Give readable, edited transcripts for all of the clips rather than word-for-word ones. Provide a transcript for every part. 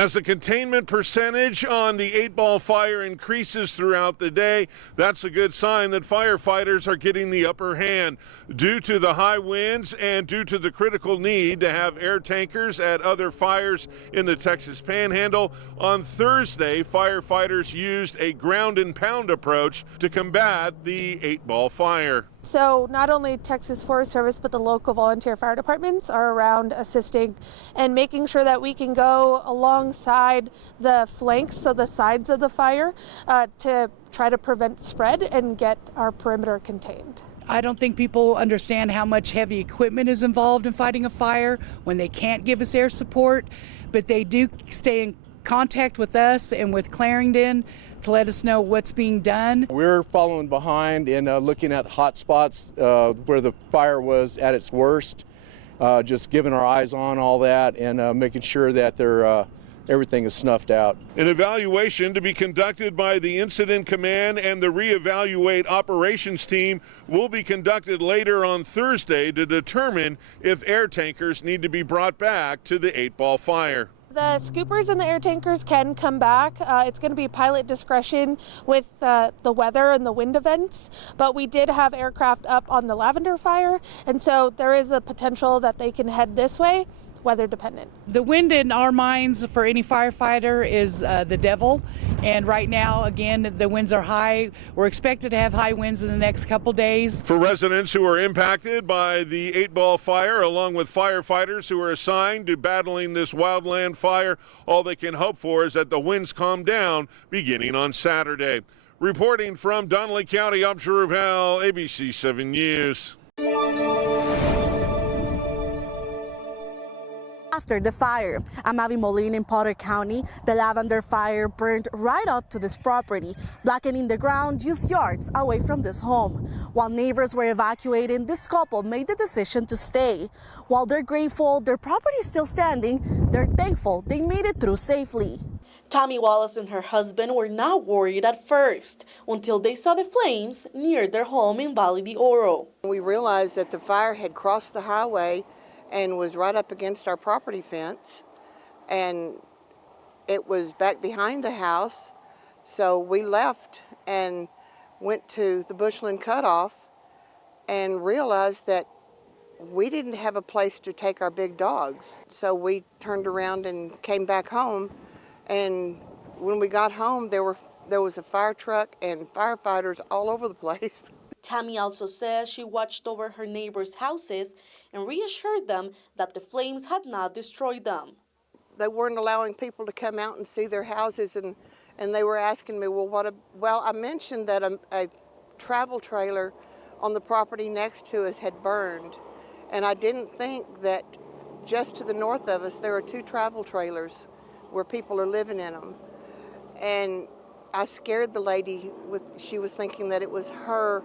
As the containment percentage on the 8-ball fire increases throughout the day, that's a good sign that firefighters are getting the upper hand. Due to the high winds and due to the critical need to have air tankers at other fires in the Texas Panhandle, on Thursday, firefighters used a ground and pound approach to combat the 8-ball fire. So not only Texas Forest Service, but the local volunteer fire departments are around assisting and making sure that we can go alongside the flanks, so the sides of the fire, to try to prevent spread and get our perimeter contained. I don't think people understand how much heavy equipment is involved in fighting a fire when they can't give us air support, but they do stay in contact with us and with Clarendon to let us know what's being done. We're following behind and looking at hot spots where the fire was at its worst, just giving our eyes on all that and making sure that everything is snuffed out. An evaluation to be conducted by the Incident Command and the Reevaluate Operations Team will be conducted later on Thursday to determine if air tankers need to be brought back to the 8-ball fire. The scoopers and the air tankers can come back. It's going to be pilot discretion with the weather and the wind events, but we did have aircraft up on the Lavender fire, and so there is a potential that they can head this way, weather dependent. The wind in our minds for any firefighter is the devil, and right now, again, the winds are high. We're expected to have high winds in the next couple days. For residents who are impacted by the 8-ball fire, along with firefighters who are assigned to battling this wildland fire, all they can hope for is that the winds calm down beginning on Saturday. Reporting from Donnelly County, I'm Drew Bell, ABC 7 News. After the fire, I'm Abby Molina in Potter County. The Lavender fire burned right up to this property, blackening the ground just yards away from this home. While neighbors were evacuating, this couple made the decision to stay. While they're grateful their property is still standing, they're thankful they made it through safely. Tammy Wallace and her husband were not worried at first until they saw the flames near their home in Valle de Oro. We realized that the fire had crossed the highway and was right up against our property fence, and it was back behind the house. So we left and went to the Bushland Cutoff and realized that we didn't have a place to take our big dogs. So we turned around and came back home, and when we got home, there was a fire truck and firefighters all over the place. Tammy also says she watched over her neighbors' houses and reassured them that the flames had not destroyed them. They weren't allowing people to come out and see their houses, and they were asking me, well, I mentioned that a travel trailer on the property next to us had burned, and I didn't think that just to the north of us there are 2 travel trailers where people are living in them. And I scared the lady she was thinking that it was her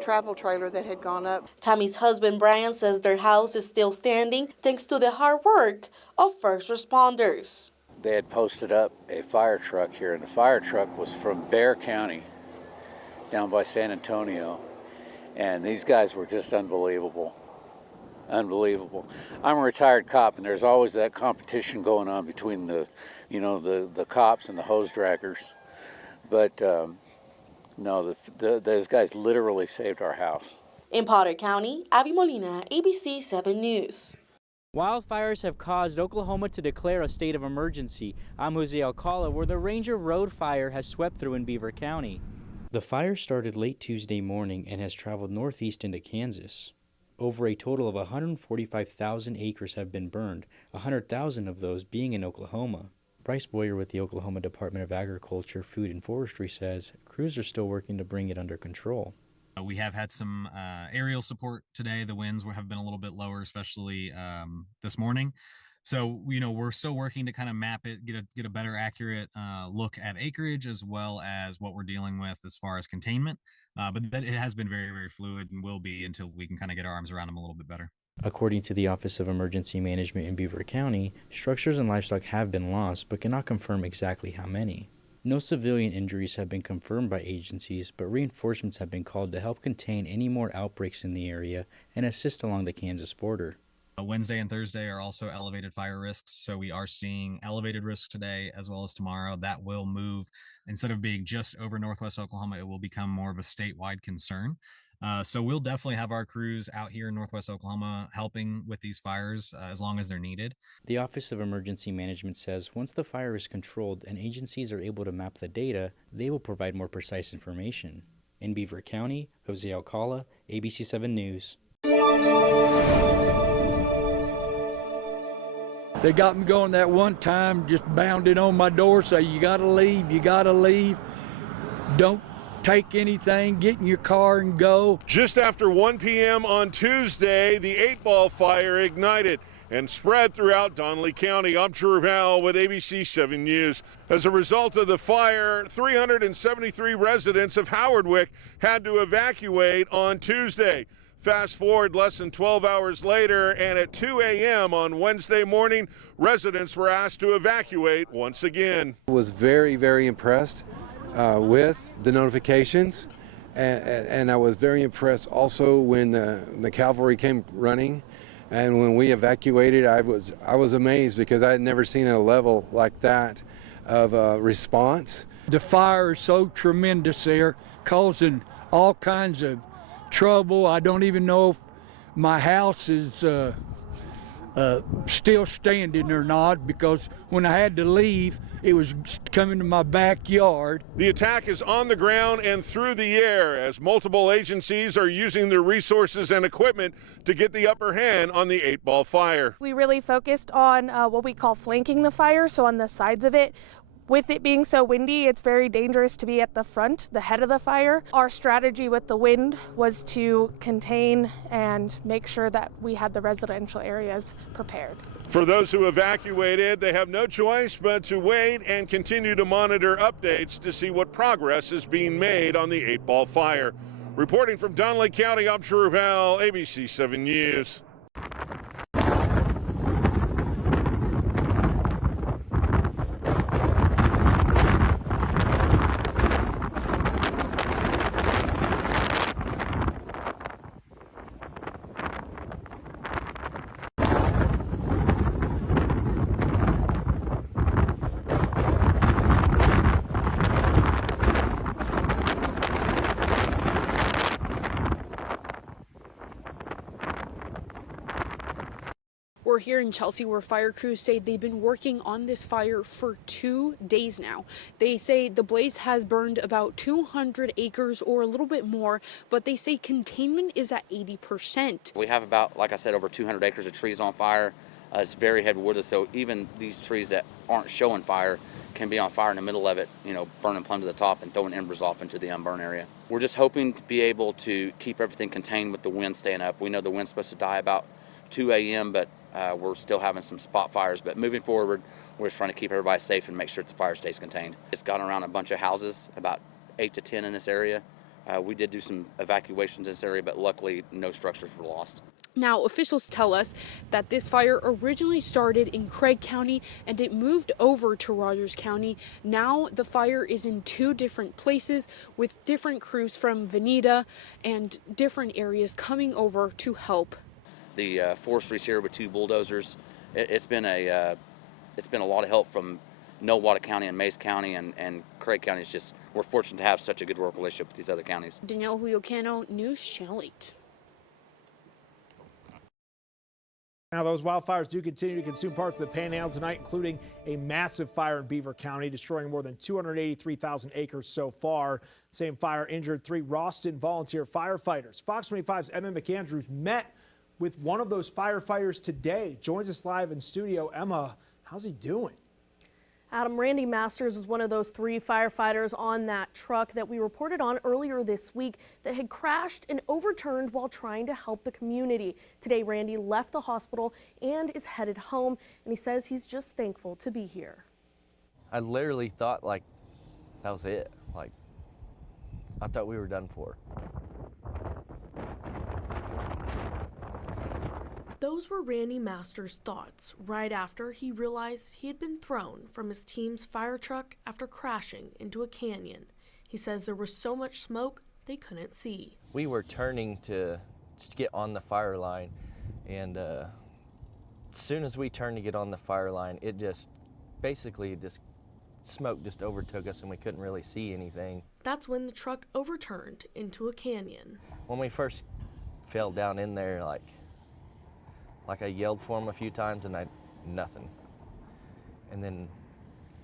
travel trailer that had gone up. Tammy's husband Brian says their house is still standing thanks to the hard work of first responders. They had posted up a fire truck here, and the fire truck was from Beaver County down by San Antonio, and these guys were just unbelievable. Unbelievable. I'm a retired cop, and there's always that competition going on between the cops and the hose draggers, but no, those guys literally saved our house. In Potter County, Abby Molina, ABC 7 News. Wildfires have caused Oklahoma to declare a state of emergency. I'm Jose Alcala, where the Ranger Road fire has swept through in Beaver County. The fire started late Tuesday morning and has traveled northeast into Kansas. Over a total of 145,000 acres have been burned, 100,000 of those being in Oklahoma. Bryce Boyer with the Oklahoma Department of Agriculture, Food and Forestry says crews are still working to bring it under control. We have had some aerial support today. The winds have been a little bit lower, especially this morning. So, we're still working to kind of map it, get a better accurate look at acreage as well as what we're dealing with as far as containment. But that it has been very, very fluid and will be until we can kind of get our arms around them a little bit better. According to the Office of Emergency Management in Beaver County, structures and livestock have been lost but cannot confirm exactly how many. No civilian injuries have been confirmed by agencies, but reinforcements have been called to help contain any more outbreaks in the area and assist along the Kansas border. Wednesday and Thursday are also elevated fire risks. So we are seeing elevated risks today as well as tomorrow. That will move. Instead of being just over Northwest Oklahoma, it will become more of a statewide concern. So we'll definitely have our crews out here in Northwest Oklahoma helping with these fires as long as they're needed. The Office of Emergency Management says once the fire is controlled and agencies are able to map the data, they will provide more precise information. In Beaver County, Jose Alcala, ABC 7 News. They got me going that one time, just bounded on my door, say, you gotta leave, you gotta leave. Don't take anything, get in your car and go. Just after 1 p.m. on Tuesday, the 8-ball fire ignited and spread throughout Donnelly County. I'm Drew Howell with ABC 7 News. As a result of the fire, 373 residents of Howardwick had to evacuate on Tuesday. Fast forward less than 12 hours later, and at 2 a.m. on Wednesday morning, residents were asked to evacuate once again. I was very, very impressed with the notifications, and I was very impressed also when the cavalry came running, and when we evacuated, I was amazed because I had never seen a level like that of response. The fire is so tremendous there, causing all kinds of trouble. I don't even know if my house is still standing or not, because when I had to leave, it was coming to my backyard. The attack is on the ground and through the air as multiple agencies are using their resources and equipment to get the upper hand on the 8-ball fire. We really focused on what we call flanking the fire, so on the sides of it. With it being so windy, it's very dangerous to be at the front, the head of the fire. Our strategy with the wind was to contain and make sure that we had the residential areas prepared. For those who evacuated, they have no choice but to wait and continue to monitor updates to see what progress is being made on the 8-ball fire. Reporting from Donnelly County, I'm Drew Howell, ABC 7 News. We're here in Chelsea where fire crews say they've been working on this fire for 2 days now. They say the blaze has burned about 200 acres or a little bit more, but they say containment is at 80%. We have about, like I said, over 200 acres of trees on fire. It's very heavy wood, so even these trees that aren't showing fire can be on fire in the middle of it, burning plumb to the top and throwing embers off into the unburned area. We're just hoping to be able to keep everything contained with the wind staying up. We know the wind's supposed to die about 2 a.m., but we're still having some spot fires. But moving forward, we're just trying to keep everybody safe and make sure that the fire stays contained. It's gotten around a bunch of houses, about 8 to 10 in this area. We did do some evacuations in this area, but luckily no structures were lost. Now, officials tell us that this fire originally started in Craig County and it moved over to Rogers County. Now the fire is in 2 different places with different crews from Veneta and different areas coming over to help. The forestry's here with 2 bulldozers. It's been a lot of help from Nowata County and Mays County and Craig County. It's just, we're fortunate to have such a good work relationship with these other counties. Danielle Huliocano, News Channel 8. Now, those wildfires do continue to consume parts of the Panhandle tonight, including a massive fire in Beaver County, destroying more than 283,000 acres so far. Same fire injured 3 Ralston volunteer firefighters. Fox 25's Emma McAndrews met with one of those firefighters today. Joins us live in studio. Emma, how's he doing? Adam, Randy Masters is one of those 3 firefighters on that truck that we reported on earlier this week that had crashed and overturned while trying to help the community. Today, Randy left the hospital and is headed home, and he says he's just thankful to be here. I literally thought that was it. I thought we were done for. Those were Randy Masters' thoughts right after he realized he had been thrown from his team's fire truck after crashing into a canyon. He says there was so much smoke they couldn't see. We were turning to just get on the fire line, and as soon as we turned to get on the fire line, it just basically smoke just overtook us and we couldn't really see anything. That's when the truck overturned into a canyon. When we first fell down in there, like I yelled for him a few times and nothing. And then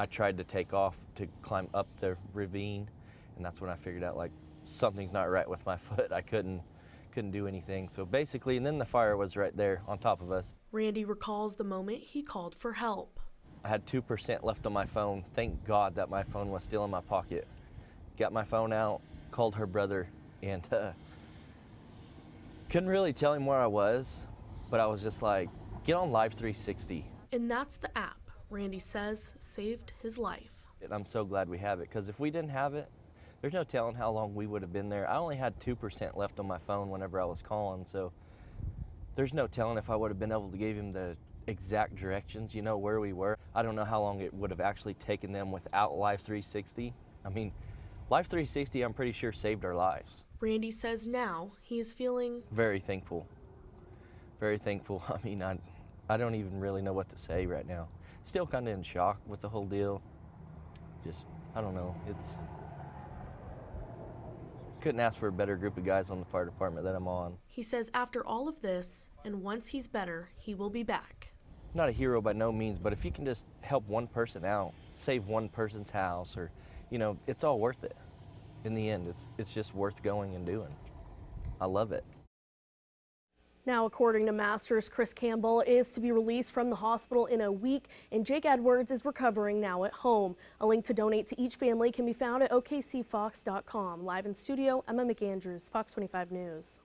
I tried to take off to climb up the ravine, and that's when I figured out like something's not right with my foot. I couldn't do anything. So basically, and then the fire was right there on top of us. Randy recalls the moment he called for help. I had 2% left on my phone. Thank God that my phone was still in my pocket. Got my phone out, called her brother, and couldn't really tell him where I was, but I was just like, get on Live 360. And that's the app Randy says saved his life. And I'm so glad we have it, because if we didn't have it, there's no telling how long we would have been there. I only had 2% left on my phone whenever I was calling, so there's no telling if I would have been able to give him the exact directions, you know, where we were. I don't know how long it would have actually taken them without Live 360. I mean, Live 360, I'm pretty sure, saved our lives. Randy says now he is feeling very thankful. Very thankful. I mean, I don't even really know what to say right now. Still kind of in shock with the whole deal. Just, I don't know. Couldn't ask for a better group of guys on the fire department that I'm on. He says after all of this, and once he's better, he will be back. Not a hero by no means, but if you can just help one person out, save one person's house, or, you know, it's all worth it. In the end, it's just worth going and doing. I love it. Now, according to Masters, Chris Campbell is to be released from the hospital in a week, and Jake Edwards is recovering now at home. A link to donate to each family can be found at okcfox.com. Live in studio, Emma McAndrews, Fox 25 News.